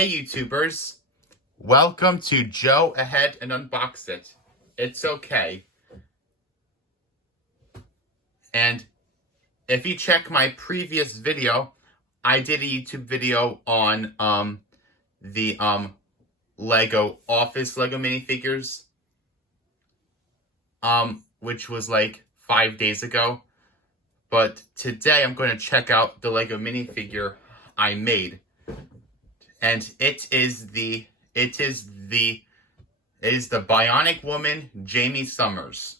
Hey YouTubers, welcome to Joe Ahead and Unbox It. It's okay. And if you check my previous video, I did a YouTube video on the Lego minifigures, which was like 5 days ago. But today I'm going to check out the Lego minifigure I made. And it is the Bionic woman, Jamie Sommers.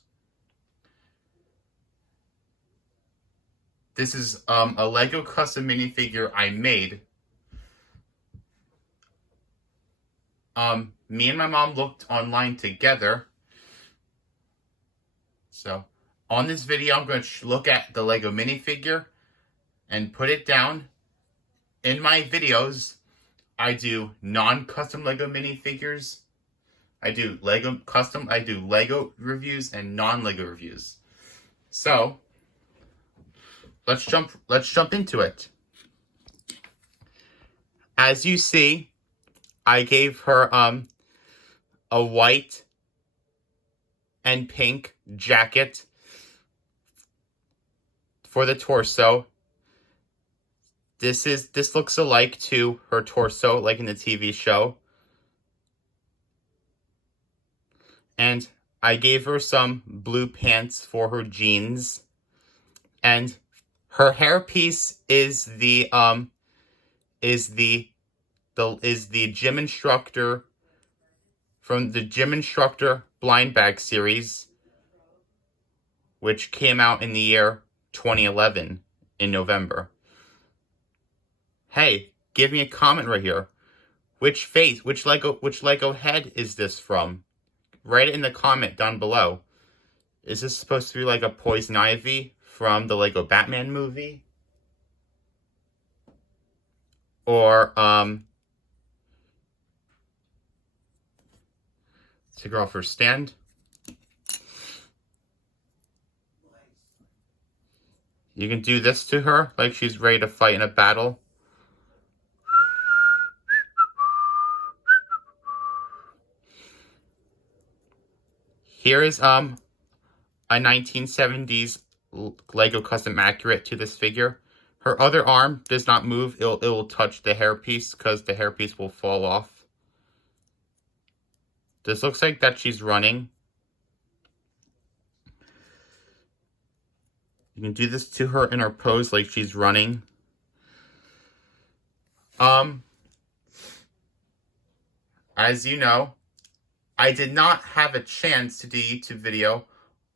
This is a Lego custom minifigure I made. Me and my mom looked online together. So, on this video, I'm going to look at the Lego minifigure and put it down. In my videos, I do non-custom Lego minifigures. I do Lego reviews and non-Lego reviews. So, let's jump into it. As you see, I gave her a white and pink jacket for the torso. This looks alike to her torso, like in the TV show. And I gave her some blue pants for her jeans. And her hairpiece is the gym instructor from the Gym Instructor blind bag series, which came out in the year 2011 in November. Hey, give me a comment right here. Which Lego head is this from? Write it in the comment down below. Is this supposed to be like a Poison Ivy from the Lego Batman movie? Or, take her off her stand. You can do this to her, like she's ready to fight in a battle. Here is a 1970s Lego custom accurate to this figure. Her other arm does not move. It will touch the hairpiece because the hairpiece will fall off. This looks like that she's running. You can do this to her in her pose like she's running. As you know, I did not have a chance to do a YouTube video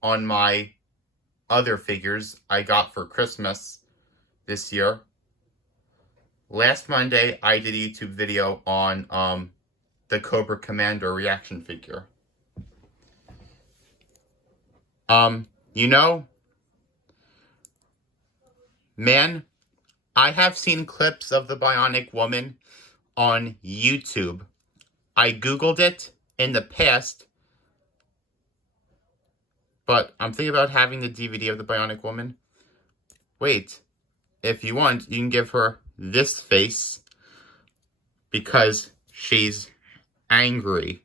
on my other figures I got for Christmas this year. Last Monday, I did a YouTube video on the Cobra Commander reaction figure. You know, man, I have seen clips of the Bionic woman on YouTube. I Googled it in the past, but I'm thinking about having the DVD of the Bionic woman. Wait, if you want, you can give her this face because she's angry.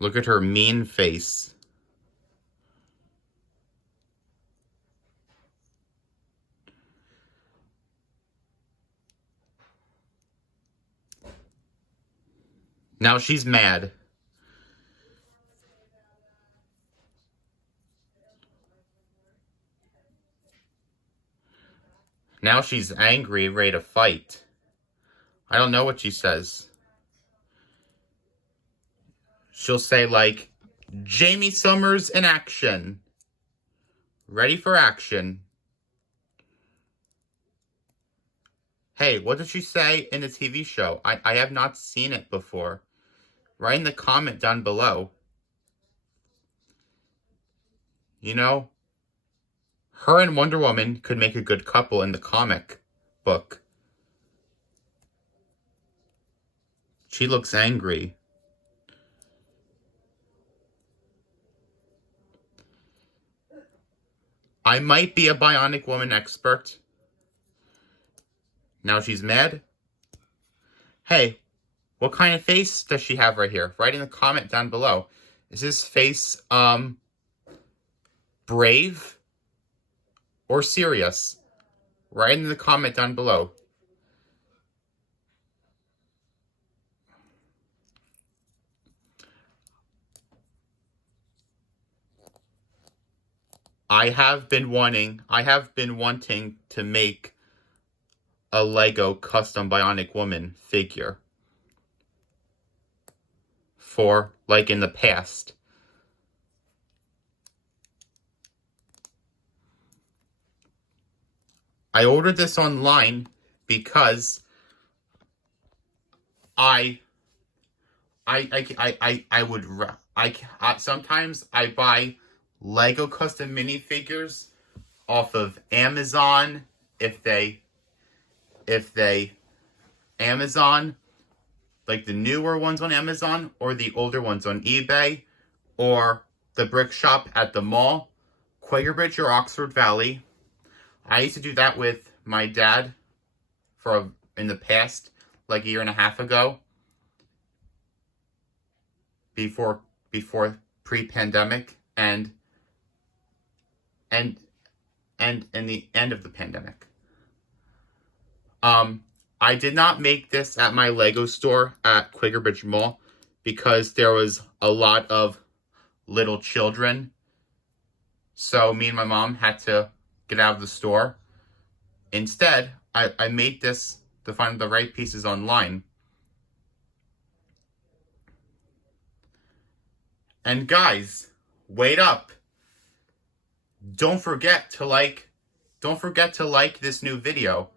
Look at her mean face. Now she's mad. Now she's angry, ready to fight. I don't know what she says. She'll say like, Jamie Sommers in action. Ready for action. Hey, what did she say in the TV show? I have not seen it before. Write in the comment down below. You know, her and Wonder Woman could make a good couple in the comic book. She looks angry. I might be a Bionic woman expert. Now she's mad. Hey, what kind of face does she have right here? Write in the comment down below. Is this face, brave or serious? Write in the comment down below. I have been wanting to make a Lego custom Bionic woman figure for, like, in the past. I ordered this online because sometimes I buy Lego custom minifigures off of Amazon if they Amazon, like the newer ones on Amazon or the older ones on eBay or the brick shop at the mall, Quaker Bridge or Oxford Valley. I used to do that with my dad in the past, like a year and a half ago, before pre-pandemic and the end of the pandemic. I did not make this at my Lego store at Quaker Bridge Mall because there was a lot of little children. So me and my mom had to get out of the store. Instead, I made this to find the right pieces online. And guys, wait up. Don't forget to like this new video.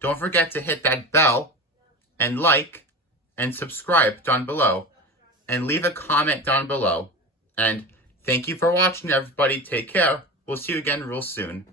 Don't forget to hit that bell and like and subscribe down below and leave a comment down below. And thank you for watching, everybody. Take care. We'll see you again real soon.